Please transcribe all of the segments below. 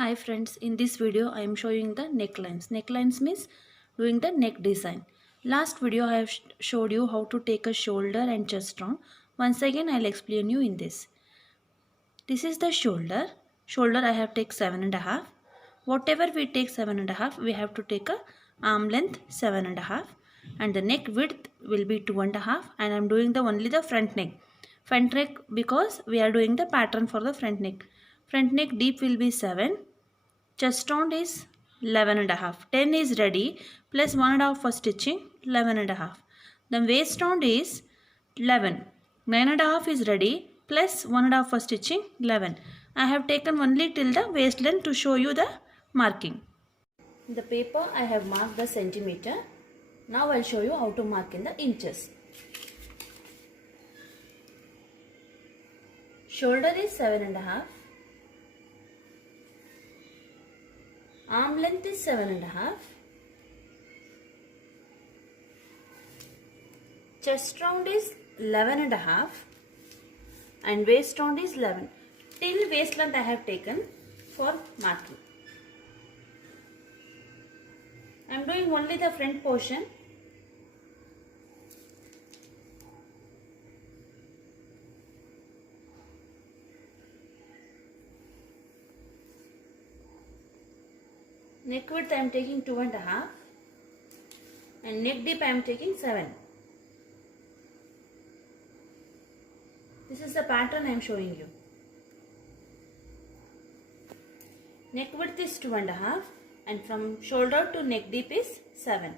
Hi friends, in this video I am showing the necklines. Necklines means doing the neck design. Last video I have showed you how to take a shoulder and chest round. Once again I will explain you in this. This is the shoulder. Shoulder I have take 7.5. Whatever we take 7.5, we have to take a arm length 7.5 and the neck width will be 2.5 and I am doing the only the front neck. Front neck because we are doing the pattern for the front neck. Front neck deep will be 7. Chest round is 11 and a half. 10 is ready plus 1 and a half for stitching 11 and a half. Then waist round is 11. 9 and a half is ready plus 1 and a half for stitching 11. I have taken only till the waist length to show you the marking. In the paper I have marked the centimeter. Now I will show you how to mark in the inches. Shoulder is 7.5. Arm length is 7.5. Chest round is 11.5 and waist round is 11. Till waist length I have taken for marking. I am doing only the front portion. Neck width I am taking 2.5 and neck deep I am taking 7. This is the pattern I am showing you. Neck width is 2.5 and from shoulder to neck deep is 7.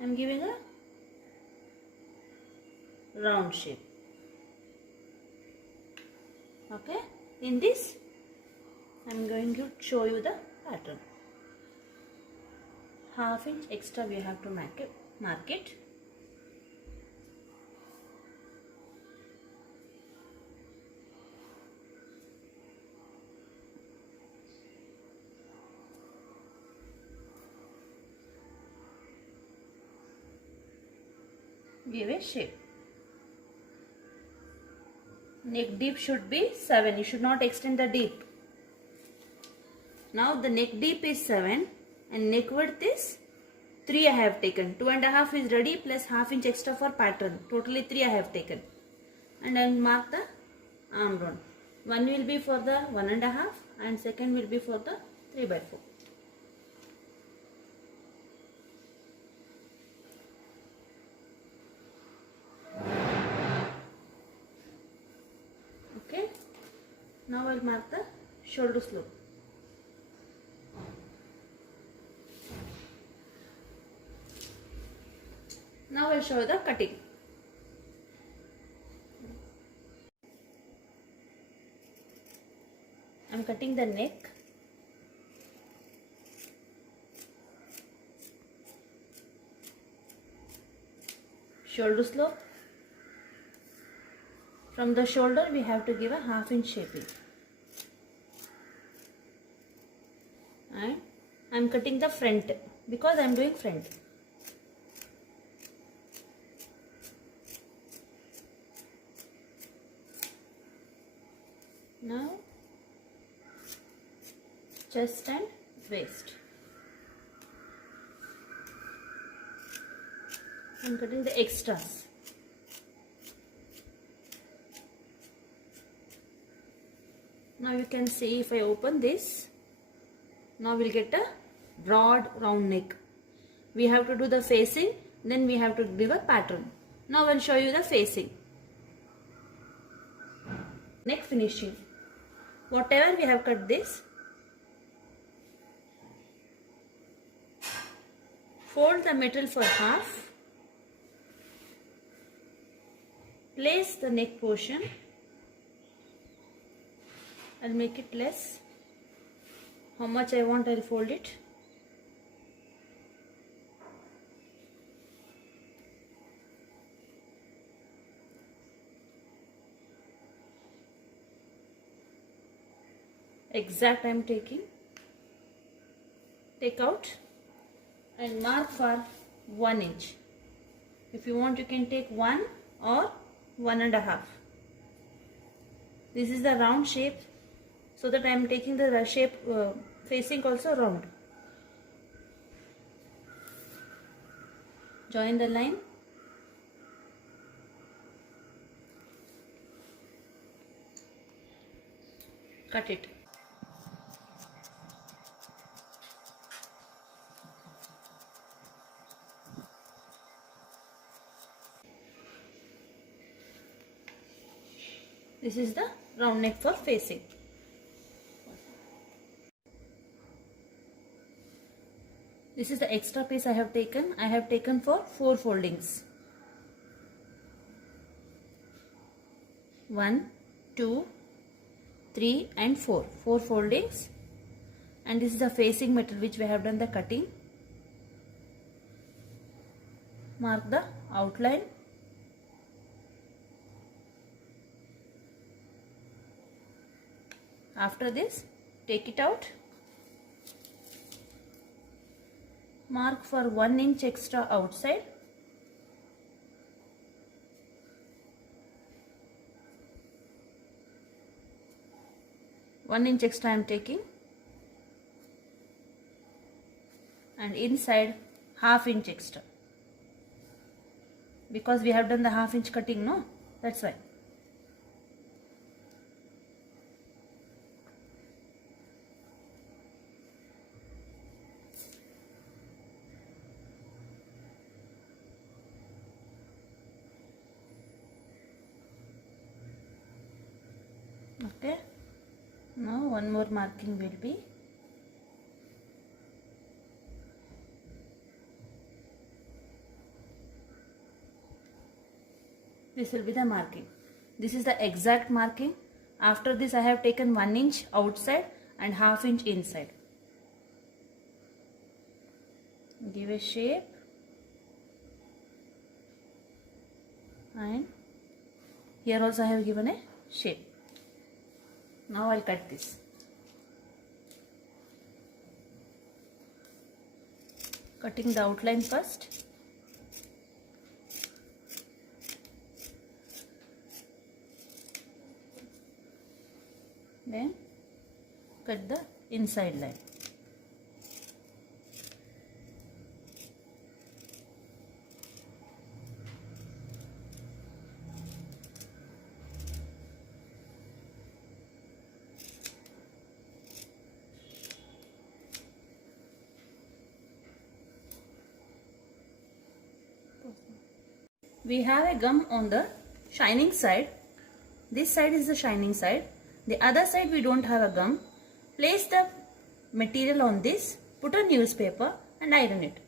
I am giving a round shape. Okay, in this I am going to show you the pattern. Half inch extra we have to mark it. Give a shape. Neck deep should be 7. You should not extend the deep. Now the neck deep is 7 and neck width is 3 I have taken. 2.5 is ready plus half inch extra for pattern. Totally 3 I have taken. And I will mark the arm round. One will be for the 1.5 and second will be for the 3/4. Okay. Now I will mark the shoulder slope. Now I will show you the cutting. I am cutting the neck. Shoulder slope. From the shoulder we have to give a half inch shaping. And I am cutting the front because I am doing front. Now chest and waist. I am cutting the extras. Now you can see if I open this, now we'll get a broad round neck. We have to do the facing, then we have to give a pattern. Now I'll show you the facing. Neck finishing. Whatever we have cut this, fold the material for half, place the neck portion. I'll make it less. How much I want, I'll fold it. Exact I am taking. Take out and mark for 1 inch. If you want, you can take 1 or 1.5. This is the round shape. so that I am taking the shape facing also round. Join the line. Cut it. This is the round neck for facing. This is the extra piece I have taken. I have taken for 4 foldings. 1, 2, 3 and 4. 4 foldings. And this is the facing material which we have done the cutting. Mark the outline. After this, take it out. Mark for 1 inch extra outside. One inch extra I am taking, and inside ½ inch extra, because we have done the ½ inch cutting, no? That's why. Okay, now one more marking will be this will be the marking. This is the exact marking. After this I have taken 1 inch outside and ½ inch inside. Give a shape and here also I have given a shape. Now I'll cut this. Cutting the outline first. Then cut the inside line. We have a gum on the shining side. This side is the shining side. The other side we don't have a gum. Place the material on this, put a newspaper and iron it.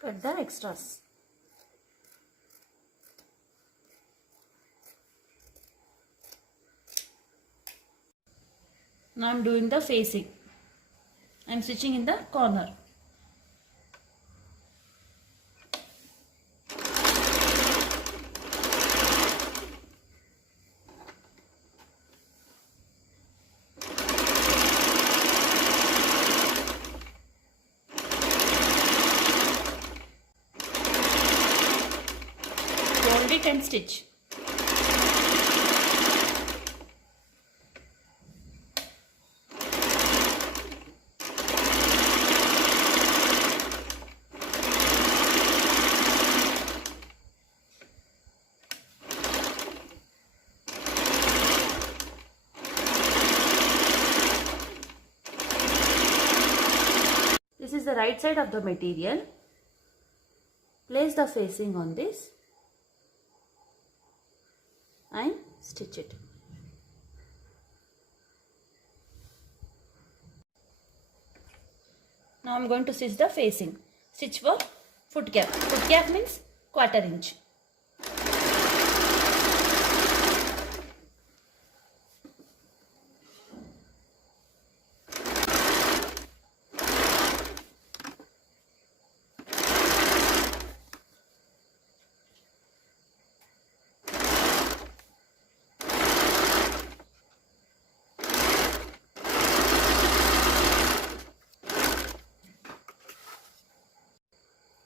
Cut the extras. Now I am doing the facing. I am stitching in the corner. Fold it and stitch. right side of the material, place the facing on this and stitch it. Now I am going to stitch the facing. Stitch for foot gap. Foot gap means 1/4 inch.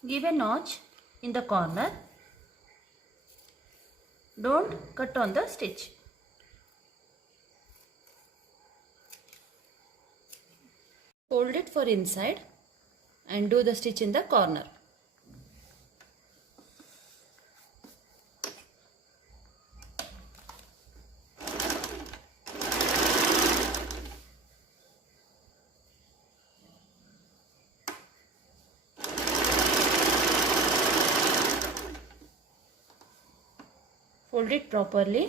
Give a notch in the corner. Don't cut on the stitch. Fold it for inside and do the stitch in the corner. Fold it properly.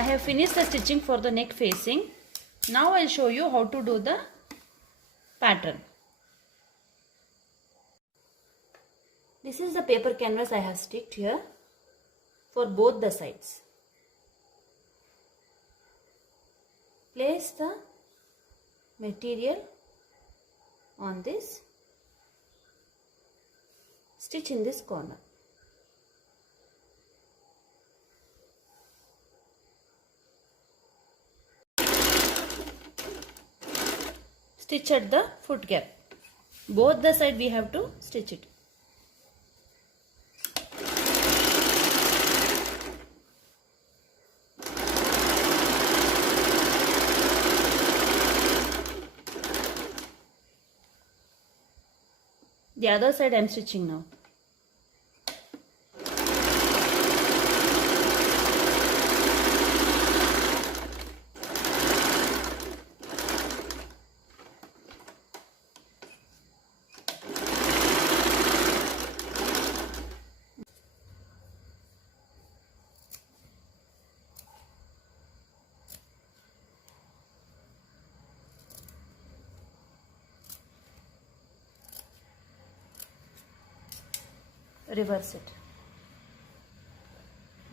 I have finished the stitching for the neck facing. Now I will show you how to do the pattern. This is the paper canvas I have sticked here for both the sides. Place the material on this. Stitch in this corner. Stitch at the foot gap. Both the side we have to stitch it. The other side I am stitching now.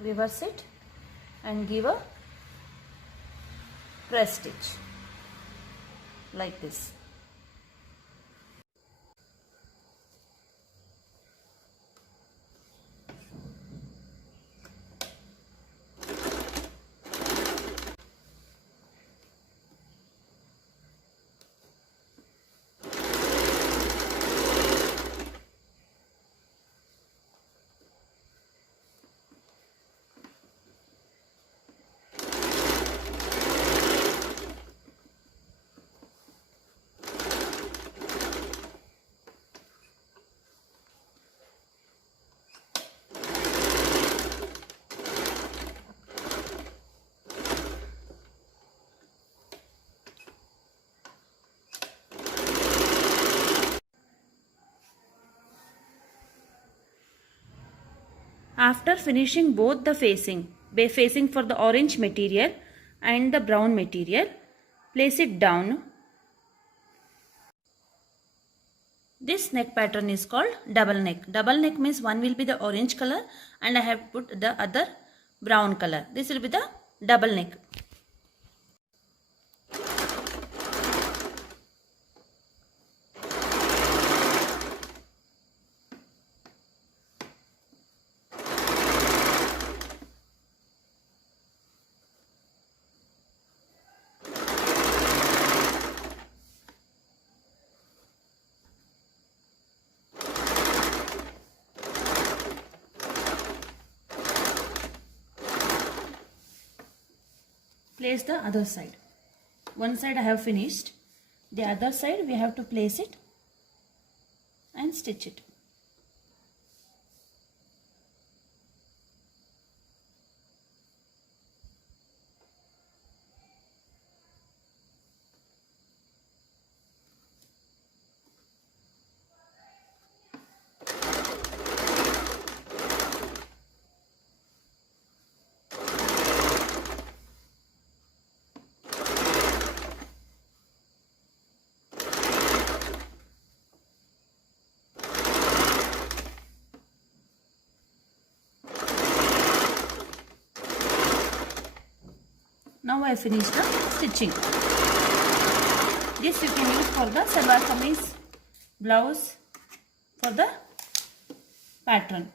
Reverse it and give a press stitch like this. After finishing both the facing for the orange material and the brown material, place it down. This neck pattern is called double neck. Double neck means one will be the orange color and I have put the other brown color. This will be the double neck. place the other side. One side I have finished. The other side we have to place it and stitch it. Now I finished the stitching. This you can use for the salwar kameez, blouse, for the pattern.